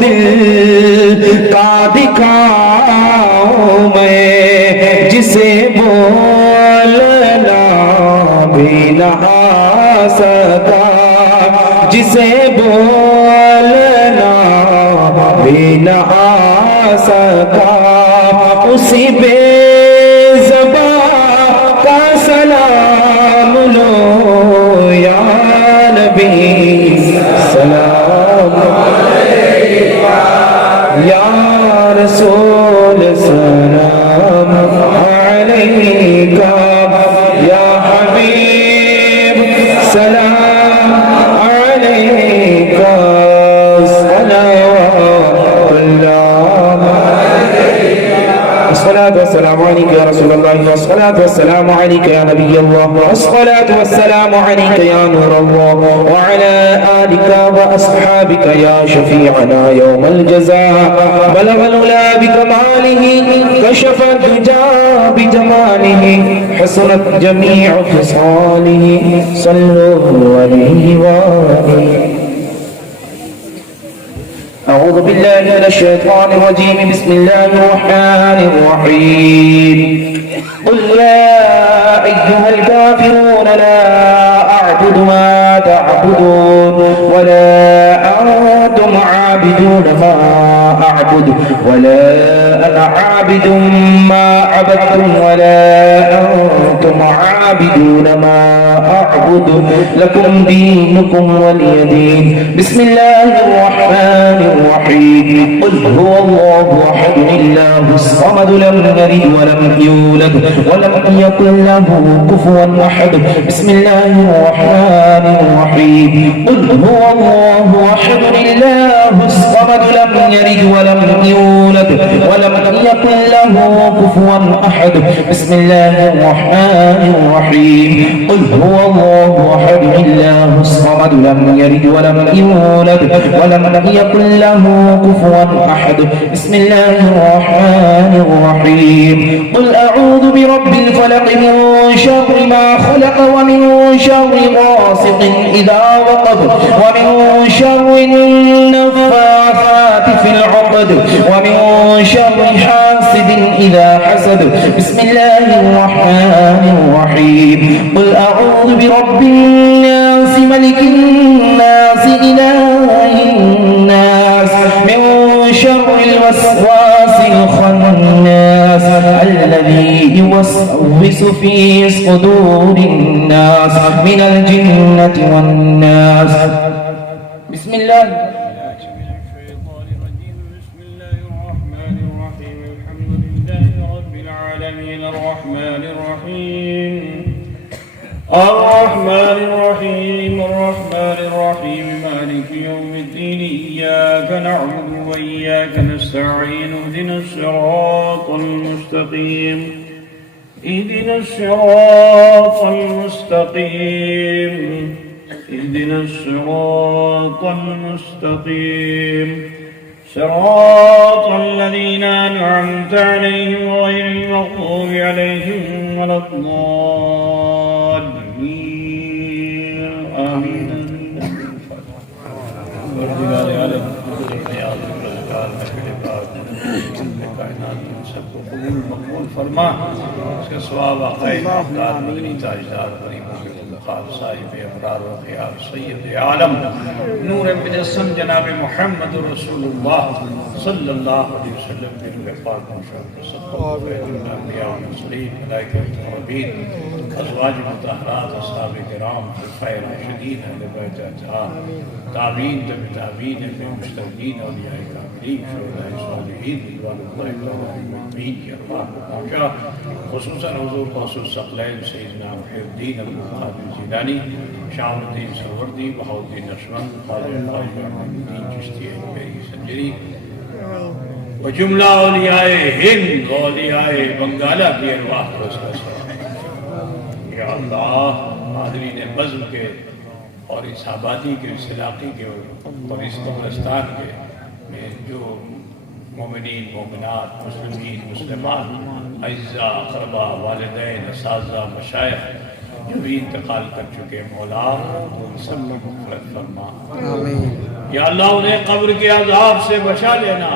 دل کا دکھاؤں میں، جسے بولنا بھی نہ آ سکا، جسے بولنا بھی نہ آ سکا، اسی بے زباں کا سلام لو یا نبی، سلام علیکہ یا رسول، سلام علیکہ یا حبیب، سلام علیکہ، صلوات اللہ الصلاة والسلام عليك يا رسول الله، والصلاة والسلام عليك يا نبي الله، والصلاة والسلام عليك يا نور الله، وعلى آلك وأصحابك يا شفيعنا يوم الجزاء، بلغ العلا بكماله، كشف الدجى بجماله، حسنت جميع خصاله، صلوا عليه وآله. أعوذ بالله من الشيطان الرجيم، بسم الله الرحمن الرحيم. قل يا أيها الكافرون لا أعبد ما تعبدون ولا أنتم عابدون ما أعبد ولا أنا عابد ما عبدتم ولا أنتم عابدون ما أعبد، لكم دينكم ولي دين. بسم الله الرحمن الرحيم. قل هو الله أحد الله الصمد لم يلد ولم يولد ولم يكن له كفوا أحد. بسم الله الرحمن الرحيم. قل هو الله أحد الله الصمد لم يلد ولم يولد ولم يكن له كفوا أحد. بسم الله الرحمن الرحيم. قل هو الله أحد الله الصمد لم يلد ولم يولد ولم يكن له كفوا أحد. بسم الله الرحمن الرحيم. قل أعوذ برب الفلق من شر ما خلق ومن شر غاسق إذا وقب ومن شر النفاثات في العقد ومن شر حاسد إذا حسد. بسم الله الرحمن الرحيم. قل أعوذ برب الناس ملك الناس إله الناس من شر الوسواس الخناس الذي يوسوس في صدور الناس من الجنة والناس. بسم الله الرحمن الرحيم الرحمن الرحيم الرحمن الرحيم مالك يوم الدين. إياك نعبد وإياك نستعين. اهدنا الصراط المستقيم اهدنا الصراط المستقيم اهدنا الصراط المستقيم صراط الذين أنعمت عليهم غير المغضوب عليهم ولا الضالين. آمين. فرما اس کا ثواب عقائد افطار مدنی تاجدار غریبوں کے خالص صاحب ابرار و خیار سید عالم نور بن اسم جناب محمد رسول اللہ صلی اللہ علیہ وسلم کے نور پاک مشرف صلی اللہ علیہ انبیاء و مرسلین ملائکہ مقربین ازواج مطہرات اصحاب کرام خلفائے راشدین اہل بیت اطہار تابعین تابعین مجتہدین اولیاء کاملین شہداء صالحین رضوان اللہ تعالی اجمعین کی ارواح کو پہنچا، خصوصاً حضور خصوص ثقلین سیدنا محی الدین ابوالقاسم جیلانی، شام الدین سروردی، بہاؤالدین نقشبند، خواجہ الدین چشتی میری سنجری و جملہ اولیاء ہند و اولیاء بنگالہ کی ارواح کو اس کا سلام. یا اللہ مادرین بزم کے اور اس آبادی کے اس علاقے کے اور اس قبرستان کے میں جو مومنین مومنات مسلمین مسلمان اعزاء اقرباء والدین اساتذہ مشائخ جو بھی انتقال کر چکے مولا ان سب کی مغفرت فرما. یا اللہ انہیں قبر کے عذاب سے بچا لینا,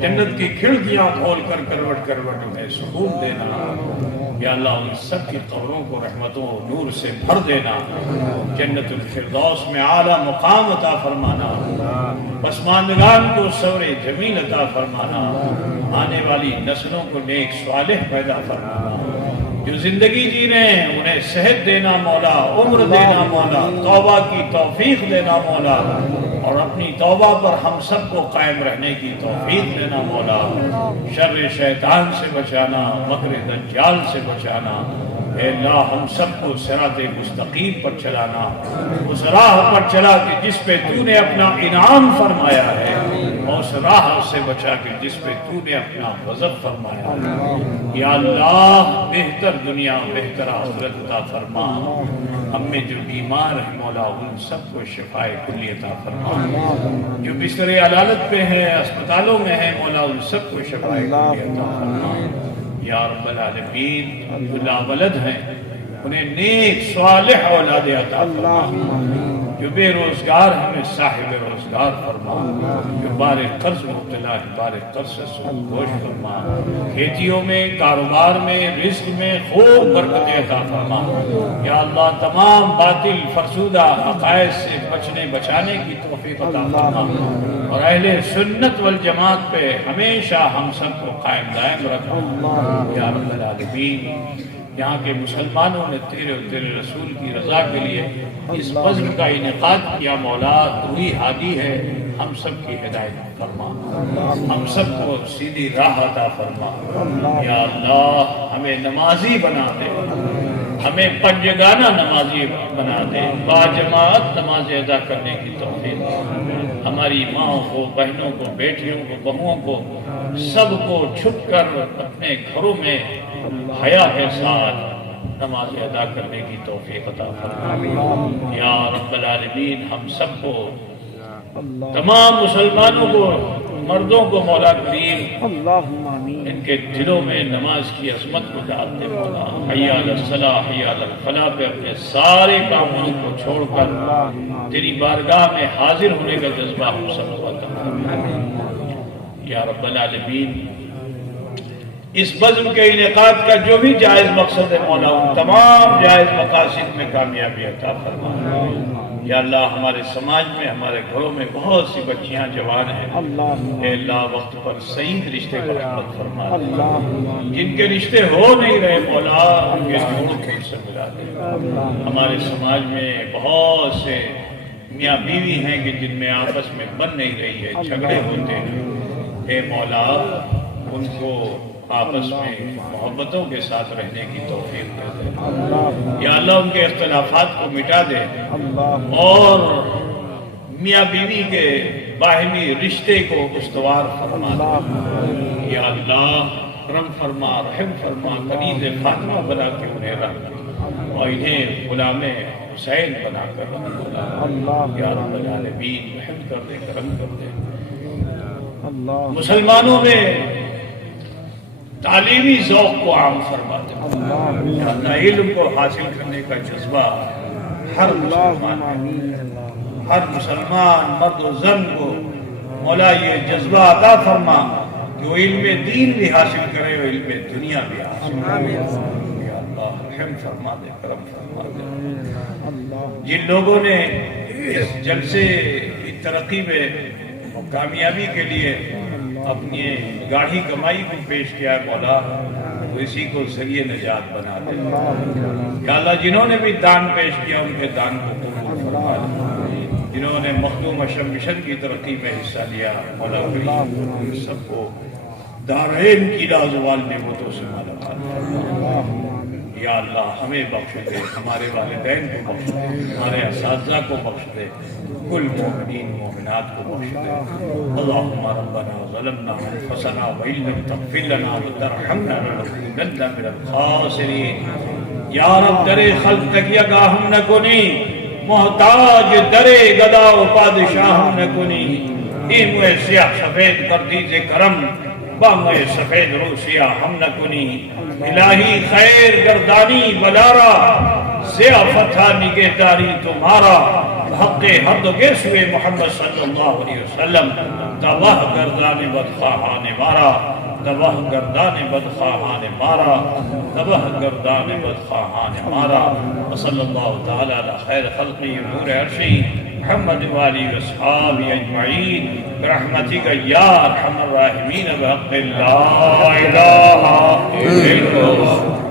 جنت کی کھڑکیاں کھول کر کروٹ کروٹ انہیں سکون دینا. یا اللہ ان سب کی قبروں کو رحمتوں و نور سے بھر دینا, جنت الفردوس میں اعلیٰ مقام عطا فرمانا, پسماندگان کو صبر جمیل عطا فرمانا, آنے والی نسلوں کو نیک صالح پیدا فرمانا, جو زندگی جی رہے ہیں انہیں صحت دینا مولا, عمر دینا مولا, توبہ کی توفیق دینا مولا, اور اپنی توبہ پر ہم سب کو قائم رہنے کی توفیق دینا مولا. شر شیطان سے بچانا, مکر دجال سے بچانا. اے اللہ ہم سب کو صراط مستقیم پر چلانا, اس راہ پر چلا کہ جس پہ تو نے اپنا انعام فرمایا ہے, اور اس راہ سے بچا کہ جس پہ تو نے اپنا غضب فرمایا ہے. یا اللہ بہتر دنیا بہتر آخرت عطا فرما. ہم میں جو بیمار ہیں مولا ان سب کو شفائے کلی عطا فرما. جو بستر علالت پہ ہیں, اسپتالوں میں ہیں مولا ان سب کو شفائے کلی عطا فرما. یا رب العالمین جو لاولد ہیں انہیں نیک صالح اولاد عطا فرما. جو بے روزگار ہمیں صاحب روزگار فرما. جو بار قرض مبتلا ہے بار قرض سے سودپوش فرما. کھیتیوں میں, کاروبار میں, رزق میں خوب برکت عطا فرما. یا اللہ تمام باطل فرسودہ عقائد سے بچانے کی توفیق عطا فرما, اور اہل سنت والجماعت پہ ہمیشہ ہم سب کو قائم دائم رکھنا. یا رب العالمین یہاں کے مسلمانوں نے تیرے اور تیرے رسول کی رضا کے لیے اس بزم کا انعقاد کیا مولا, تو ہی ہادی ہے. ہم سب کی ہدایت فرما, ہم سب کو سیدھی راہ عطا فرما. یا اللہ ہمیں نمازی بنا دے, ہمیں پنجگانہ نمازی بنا دے, باجماعت نماز ادا کرنے کی توفیق. ہماری ماں کو, بہنوں کو, بیٹیوں کو, بہوؤں کو, سب کو چھپ کر اپنے گھروں میں حیا کے ساتھ نماز ادا کرنے کی توفیق عطا فرما. یا رب العالمین ہم سب کو, تمام مسلمانوں کو, مردوں کو مولا کریم ان کے دلوں میں نماز کی عظمت کو ڈال دے مولا. حی علی الصلاۃ حی علی الفلاح پہ اپنے سارے کاموں کو چھوڑ کر تیری بارگاہ میں حاضر ہونے کا جذبہ ہم سب کو عطا فرما. یا رب العالمین اس بزم کے انعقاد کا جو بھی جائز مقصد ہے مولا ان تمام جائز مقاصد میں کامیابی عطا فرما. یا اللہ ہمارے سماج میں, ہمارے گھروں میں بہت سی بچیاں جوان ہیں. اے اللہ وقت پر صحیح رشتے کا رحمت فرما دے. جن کے رشتے ہو نہیں رہے مولا ان کے جوڑ کو سے ملا دے. ہمارے سماج میں بہت سے میاں بیوی ہیں کہ جن میں آپس میں بن نہیں رہی ہے, جھگڑے ہوتے ہیں. اے مولا ان کو آپس میں محبتوں کے ساتھ رہنے کی توفیق دے دے. یا اللہ ان کے اختلافات کو مٹا دے, اور میاں بیوی کے باہمی رشتے کو استوار فرما دے. یا اللہ کرم فرما, رحم فرما, کنیز فاطمہ بنا کے انہیں رکھ, اور انہیں غلام حسین بنا کر رکھ. یا رب العالمین رحم کر دے, کرم کر دے. مسلمانوں میں تعلیمی ذوق کو عام فرما دے. اللہ علم کو حاصل کرنے کا جذبہ ہر مسلمان مرد و زن کو مولا یہ جذبہ عطا فرما کہ وہ علم دین بھی حاصل کرے, وہ علم دنیا بھی حاصل کرے. یا اللہ رحم فرما دے, کرم فرما دے. جن لوگوں نے اس جلسے کی ترقی میں کامیابی کے لیے اپنی گاڑھی کمائی کو پیش کیا مولا, تو اسی کو ذریعے نجات بنا دے. یا اللہ جنہوں نے بھی دان پیش کیا ان کے دان کو قبول فرما دے. جنہوں نے مخدوم اشرف مشن کی ترقی میں حصہ لیا مولا ان سب کو دارین کی لازوال نعمتوں سے مالا مال فرما. یا اللہ ہمیں بخش دے, ہمارے والدین کو بخش دے, ہمارے اساتذہ کو بخش دے, کل مومنین مومنات کو بخش دے. اللہم ربنا ظلمنا انفسنا وإن لم تغفر لنا وترحمنا لنکونن من الخاسرین. یا رب در خلق تکیہ ہم نہ کنی, محتاج در گدا و پادشاہ ہم نہ کنی. اے موے سیاہ سفید کر دیجئے کرم, بامے سفید روسیا ہم نکنی الہی خیر گردانی بلارا ضیافتہ نگہداری تمہارا حق حد گیسوے محمد صلی اللہ علیہ وسلم تباہ گردان بدخواہان مارا تباہ گردان بدخواہان مارا تباہ گردان بدخواہان مارا وصلی اللہ تعالی علی خیر خلقی نور عرشی محمد والی واصحابہ اجمعین برحمتک یا ارحم الراحمین بحق لا الہ الا اللہ